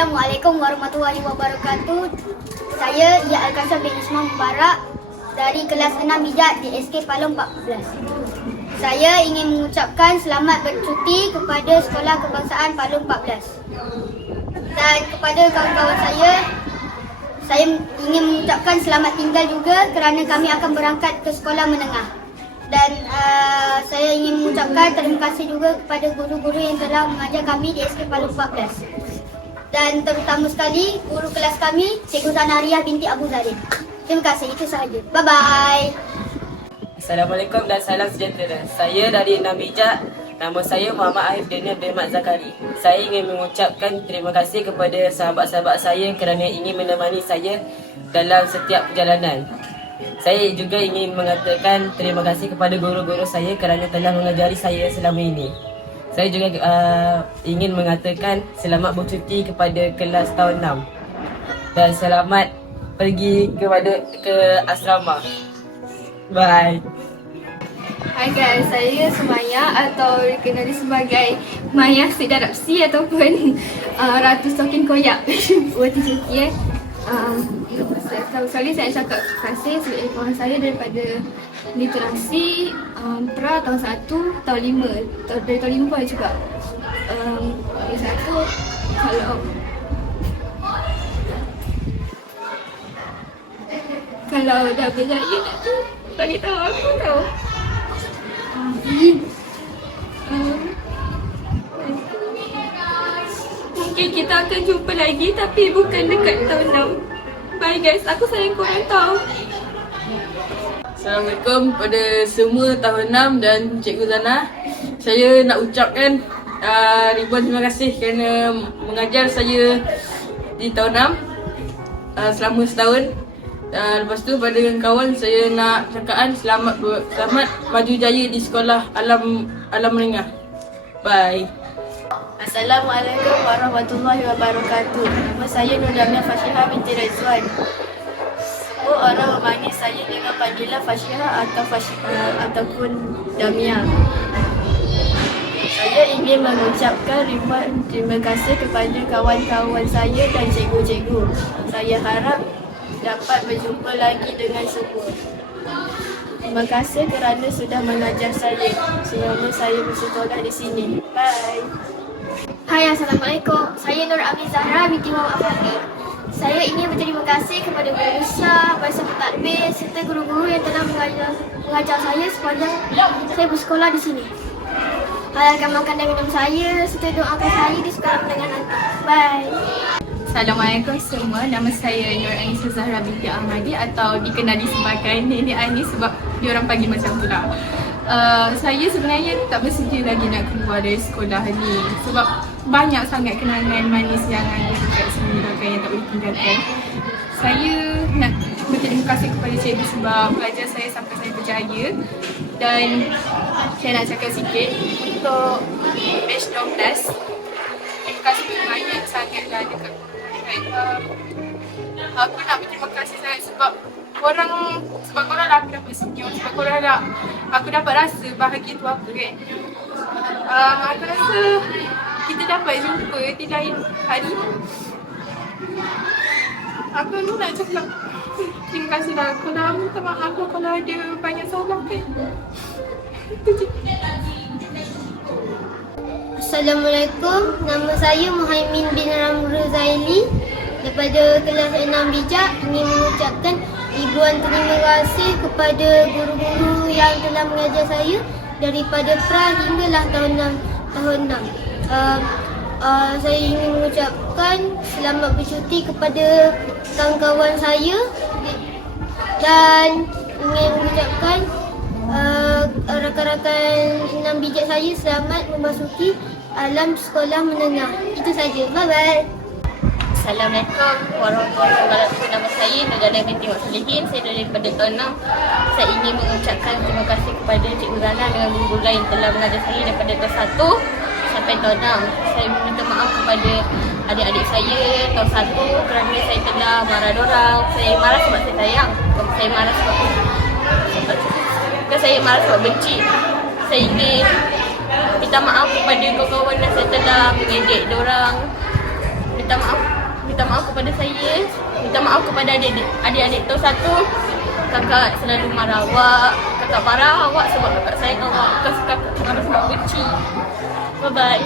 Assalamualaikum warahmatullahi wabarakatuh. Saya Ya Al-Kasam bin Ismail Mubarak dari kelas 6 bijak di SK Palong 14. Saya ingin mengucapkan selamat bercuti kepada Sekolah Kebangsaan Palong 14. Dan kepada kawan-kawan saya, saya ingin mengucapkan selamat tinggal juga kerana kami akan berangkat ke sekolah menengah. Dan uh, saya ingin mengucapkan terima kasih juga kepada guru-guru yang telah mengajar kami di SK Palung 14 dan terutama sekali guru kelas kami Cikgu Zanariah binti Abu Zarin. Terima kasih itu sahaja. Bye bye. Assalamualaikum dan salam sejahtera. Saya dari Enam Bijak. Nama saya Muhammad Arif Daniel bin Mat Zakari. Saya ingin mengucapkan terima kasih kepada sahabat-sahabat saya kerana ingin menemani saya dalam setiap perjalanan. Saya juga ingin mengatakan terima kasih kepada guru-guru saya kerana telah mengajari saya selama ini. Saya juga uh, ingin mengatakan selamat bercuti kepada kelas tahun 6 dan selamat pergi kepada ke asrama. Bye. Hai guys, saya Sumaya atau dikenali sebagai Maya Sidarap Si ataupun uh, Ratu Stokin Koyak Buat cuti eh um, Selalu sekali saya cakap kasih sebagai kawan saya daripada literasi um, pra tahun 1, tahun 5 tahun, Dari tahun 5 pun ada juga um, Dari satu, kalau Kalau dah berjaya tu Bagi tahu aku tau Mungkin kita akan jumpa lagi tapi bukan dekat tahun 6 Bye guys, aku sayang korang tau Assalamualaikum kepada semua tahun 6 dan Cikgu Zana. Saya nak ucapkan uh, ribuan terima kasih kerana mengajar saya di tahun 6 uh, selama setahun. Uh, lepas tu pada kawan saya nak cakapkan selamat selamat maju jaya di sekolah alam alam menengah. Bye. Assalamualaikum warahmatullahi wabarakatuh. Nama saya Nur Damia Fashihah binti Rizwan. Semua orang memanggil saya dengan panggilan Fashihah atau Fashihah ataupun Damia. Saya ingin mengucapkan ribuan terima kasih kepada kawan-kawan saya dan cikgu-cikgu. Saya harap dapat berjumpa lagi dengan semua. Terima kasih kerana sudah mengajar saya selama saya bersekolah di sini. Bye. Hai Assalamualaikum. Saya Nur Ami Zahra binti Muhammad Afandi. Saya ingin berterima kasih kepada Guru Syah, Baisa Pentadbir serta guru-guru yang telah mengajar, mengajar saya sepanjang saya bersekolah di sini. Halalkan makan dan minum saya serta doakan saya di sekolah menengah nanti. Bye. Assalamualaikum semua, nama saya Nur Anissa Zahra binti Ahmadi atau dikenali sebagai Nenek Ani sebab diorang panggil macam tu lah. Uh, saya sebenarnya tak bersedia lagi nak keluar dari sekolah ni sebab banyak sangat kenangan manis yang ada dekat sini bahkan yang tak boleh tinggalkan. Saya nak berterima kasih kepada cikgu sebab belajar saya sampai saya berjaya dan saya nak cakap sikit untuk batch 12 terima kasih banyak sangatlah dekat dekat uh, aku nak berterima kasih sangat sebab korang sebab korang lah aku dapat senyum sebab korang lah aku dapat rasa bahagia tu apa kan. Uh, aku rasa kita dapat jumpa di lain hari. Aku ni nak cakap? Terima kasih lah. Kalau minta maaf lah kalau ada banyak salah kan? Assalamualaikum. Nama saya Muhaimin bin Ramru Zaili. Daripada kelas 6 bijak ingin mengucapkan ribuan terima kasih kepada guru-guru yang telah mengajar saya daripada pra hinggalah tahun 6 tahun 6. Uh, uh, saya ingin mengucapkan selamat bercuti kepada kawan-kawan saya dan ingin mengucapkan uh, rakan-rakan enam bijak saya selamat memasuki alam sekolah menengah. Itu saja. Bye-bye. Assalamualaikum warahmatullahi wabarakatuh. Nama saya Nurjana binti Salihin. Saya daripada tahun 6. Saya ingin mengucapkan terima kasih kepada Cikgu Zana dengan guru lain telah mengajar saya daripada tahun 1 sampai tahun 6. Saya meminta maaf kepada adik-adik saya tahun 1 kerana saya telah marah dorang. Saya marah sebab saya sayang. Saya marah sebab Bukan saya marah sebab benci. Saya ingin minta maaf kepada kawan-kawan yang saya telah mengejek dorang minta maaf minta maaf kepada saya minta maaf kepada adik-adik adik-adik tu satu kakak selalu marah awak kakak marah awak sebab kakak sayang awak kakak marah sebab benci bye bye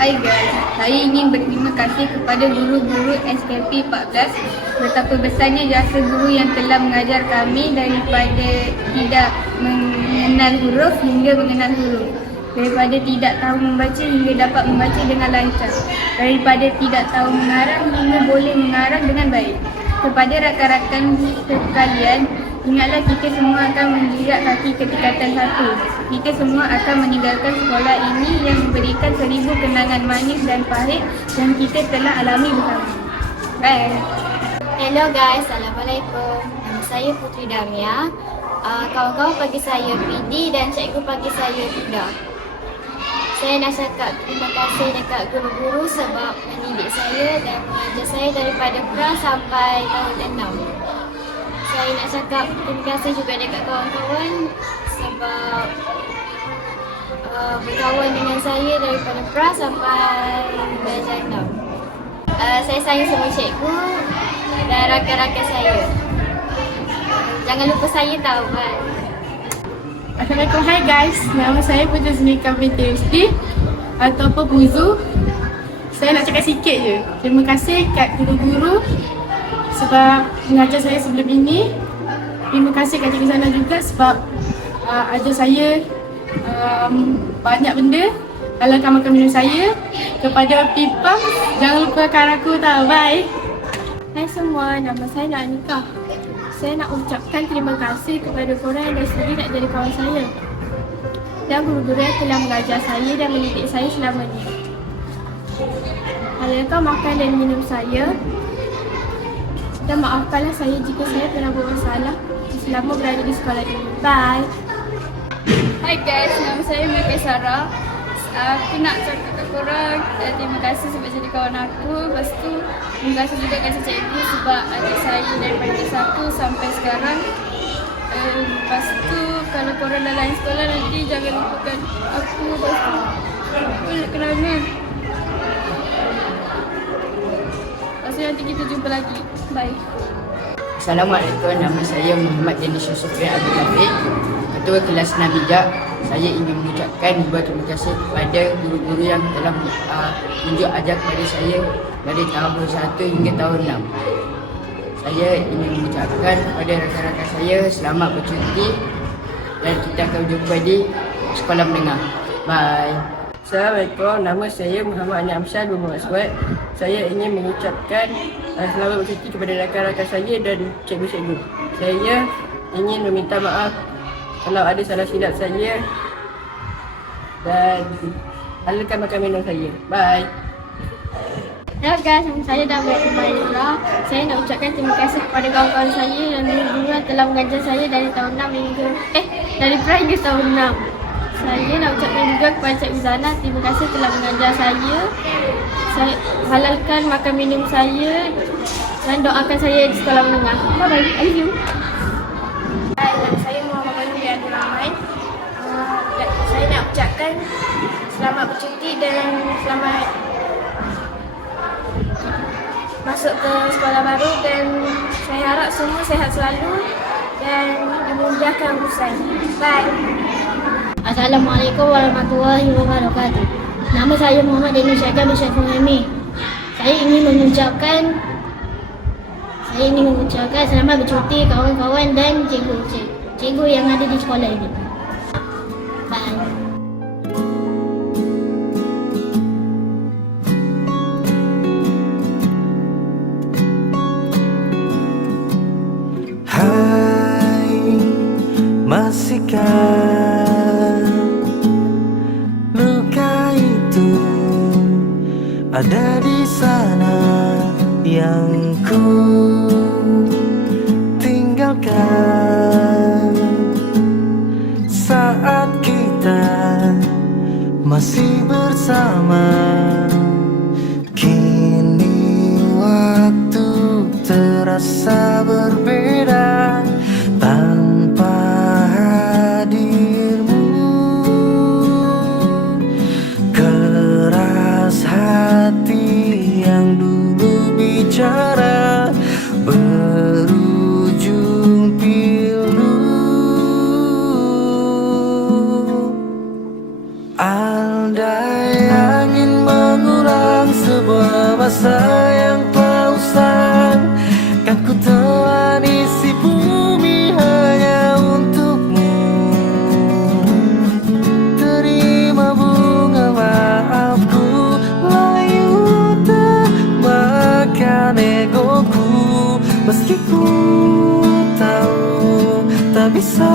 Hai guys, saya ingin berterima kasih kepada guru-guru SKP 14 betapa besarnya jasa guru yang telah mengajar kami daripada tidak mengenal huruf hingga mengenal huruf. Daripada tidak tahu membaca hingga dapat membaca dengan lancar. Daripada tidak tahu mengarang hingga boleh mengarang dengan baik. Kepada rakan-rakan sekalian, ingatlah kita semua akan menjejak kaki ke tingkatan satu. Kita semua akan meninggalkan sekolah ini yang memberikan seribu kenangan manis dan pahit yang kita telah alami bersama. Bye. Hello guys, Assalamualaikum. Nama saya Putri Damia. Uh, kawan-kawan panggil saya PD dan cikgu panggil saya Ida. Saya nak cakap terima kasih dekat guru-guru sebab mendidik saya dan mengajar saya daripada pra sampai tahun 6. Saya nak cakap terima kasih juga dekat kawan-kawan sebab uh, berkawan dengan saya daripada pra sampai darjah 6. Uh, saya sayang semua cikgu dan rakan-rakan saya. Jangan lupa saya tahu kan. Assalamualaikum, hai guys. Nama saya Putri Zunika binti Rusti ataupun Buzu. Saya nak cakap sikit je. Terima kasih kat guru-guru sebab mengajar saya sebelum ini. Terima kasih kat Cikgu Sana juga sebab uh, ajar saya um, banyak benda. Halalkan makan minum saya. Kepada Pipa, jangan lupakan aku tau. Bye. Hai semua, nama saya Nak Nikah. Saya nak ucapkan terima kasih kepada korang yang dah sudi nak jadi kawan saya. Dan guru-guru yang telah mengajar saya dan mendidik saya selama ini. Halalkan makan dan minum saya. Dan maafkanlah saya jika saya pernah buat masalah selama berada di sekolah ini. Bye. Hai guys, nama saya Mika Sarah. Aku nak cakap kat korang uh, terima kasih sebab jadi kawan aku. Lepas tu, terima kasih juga kat cikgu sebab adik saya daripada kelas 1 sampai sekarang. Uh, lepas tu, kalau korang dah lain sekolah nanti jangan lupakan aku. Lepas tu, aku nak kerana. Lepas tu nanti kita jumpa lagi. Bye. Assalamualaikum, nama saya Muhammad Denis Yusufian Abdul Rafiq Ketua kelas Nabijak Saya ingin mengucapkan ribuan terima kasih kepada guru-guru yang telah uh, tunjuk ajar kepada saya dari tahun 21 hingga tahun 6 Saya ingin mengucapkan kepada rakan-rakan saya selamat bercuti Dan kita akan berjumpa di sekolah menengah. Bye. Assalamualaikum, nama saya Muhammad Ani Amsyar bin Muhammad. Saya ingin mengucapkan uh, selamat bercuti kepada rakan-rakan saya dan cikgu-cikgu. Saya ingin meminta maaf kalau ada salah silap saya dan halalkan makan minum saya. Bye. Hello guys, nama saya Damai Kumaira. Saya nak ucapkan terima kasih kepada kawan-kawan saya yang telah mengajar saya dari tahun 6 hingga eh dari pra hingga tahun 6. Saya nak ucapkan juga kepada Cikgu Zana terima kasih telah mengajar saya. Saya halalkan makan minum saya dan doakan saya di sekolah menengah. Bye bye. I love you. Hai, saya Muhammad Manu Abdul Rahman. Uh, saya nak ucapkan selamat bercuti dan selamat masuk ke sekolah baru dan saya harap semua sehat selalu dan dimudahkan urusan. Bye. Assalamualaikum warahmatullahi wabarakatuh. Nama saya Muhammad Denis Syakir bin Syafiq Fahmi. Saya ingin mengucapkan saya ingin mengucapkan selamat bercuti kawan-kawan dan cikgu cikgu yang ada di sekolah ini. Terasa Meski ku tahu tak bisa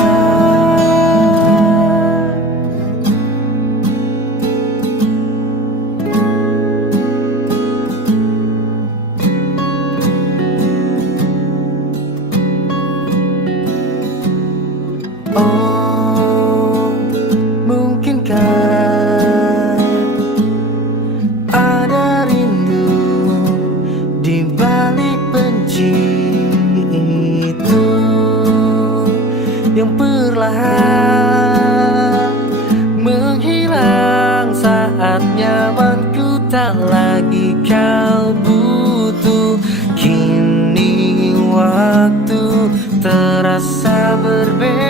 terasa berbeza.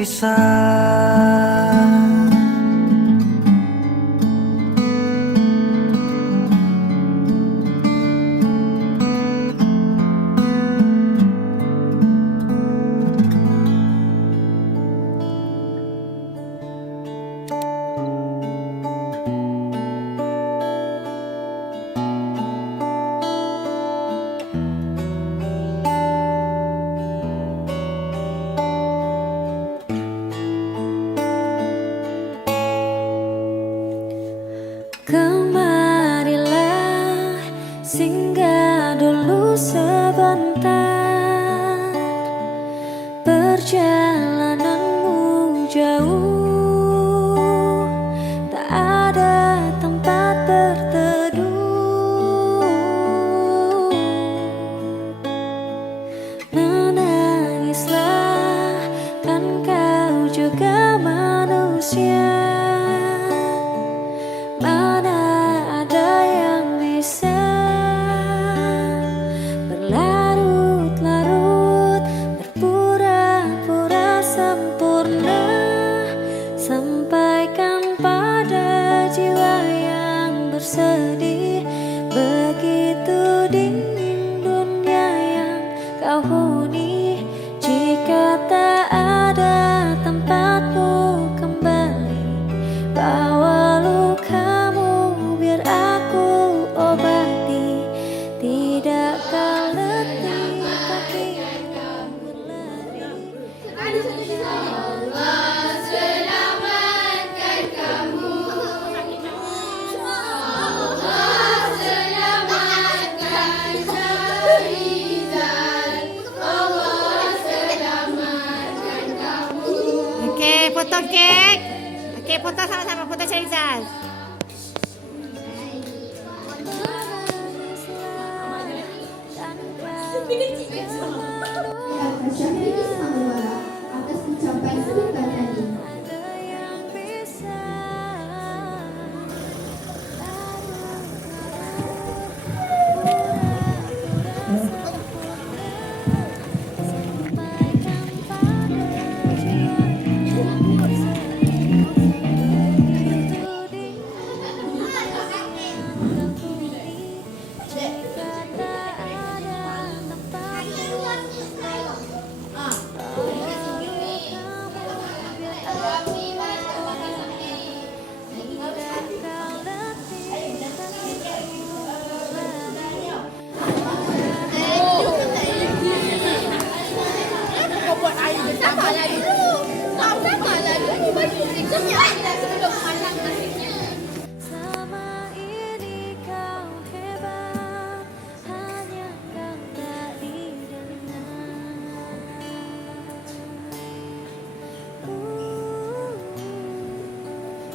missão. 到他的摊位铺到前一站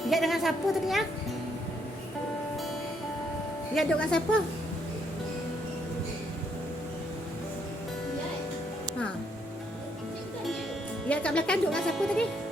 Lihat dengan siapa tadi ya? Lihat duduk dengan siapa? Ha. Lihat kat belakang duduk dengan siapa tadi?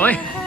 喂。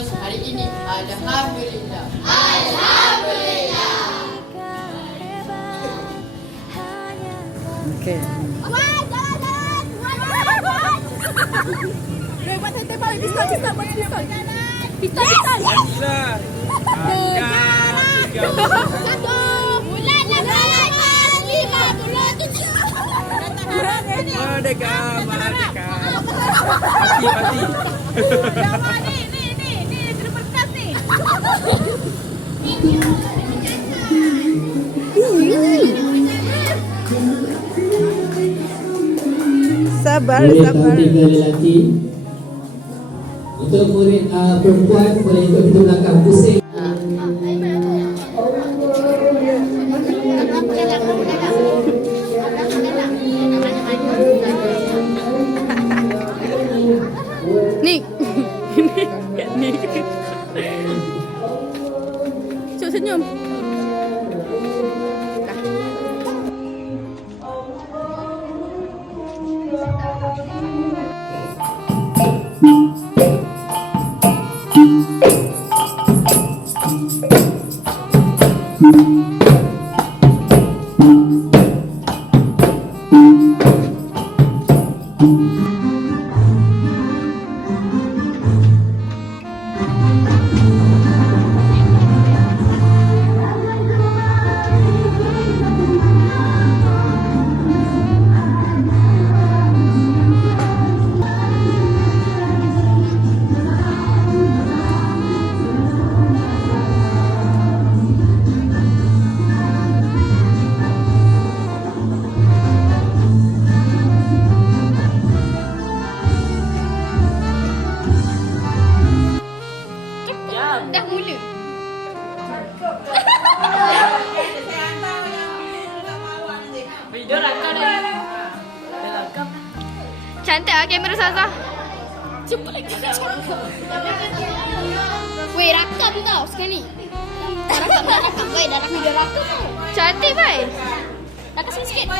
100% hari ini. Alhamdulillah. kau hebat Hanya kau Okey. Merdeka, merdeka. Pasti, pasti. Sabar, murid sabar. uh, tiga lelaki. Untuk murid uh, perempuan boleh ikut pintu belakang pusing Dah Cantik lah kamera Saza. Weh, rakam tau sekali. Dah rakam, dah rakam. Weh, dah rakam. Dah rakam tau. Cantik bai. Rakam sikit.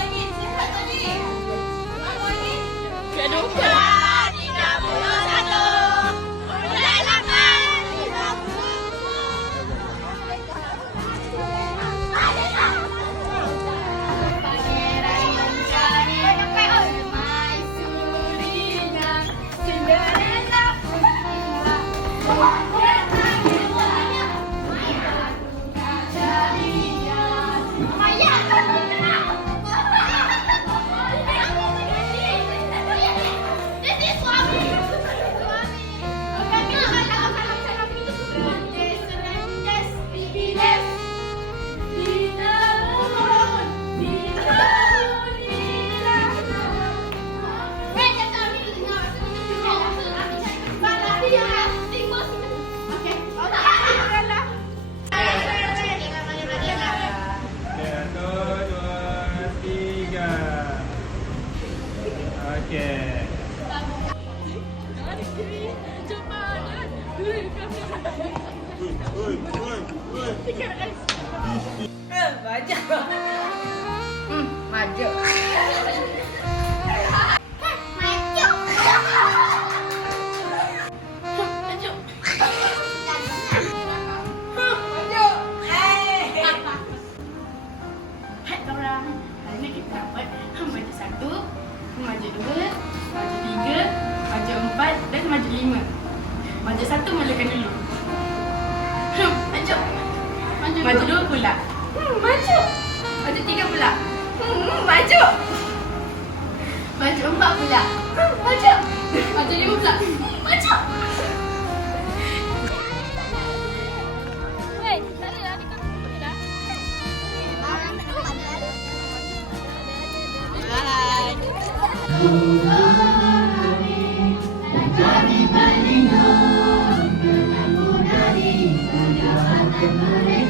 Hari Hari Nam, Namo Hari, Namo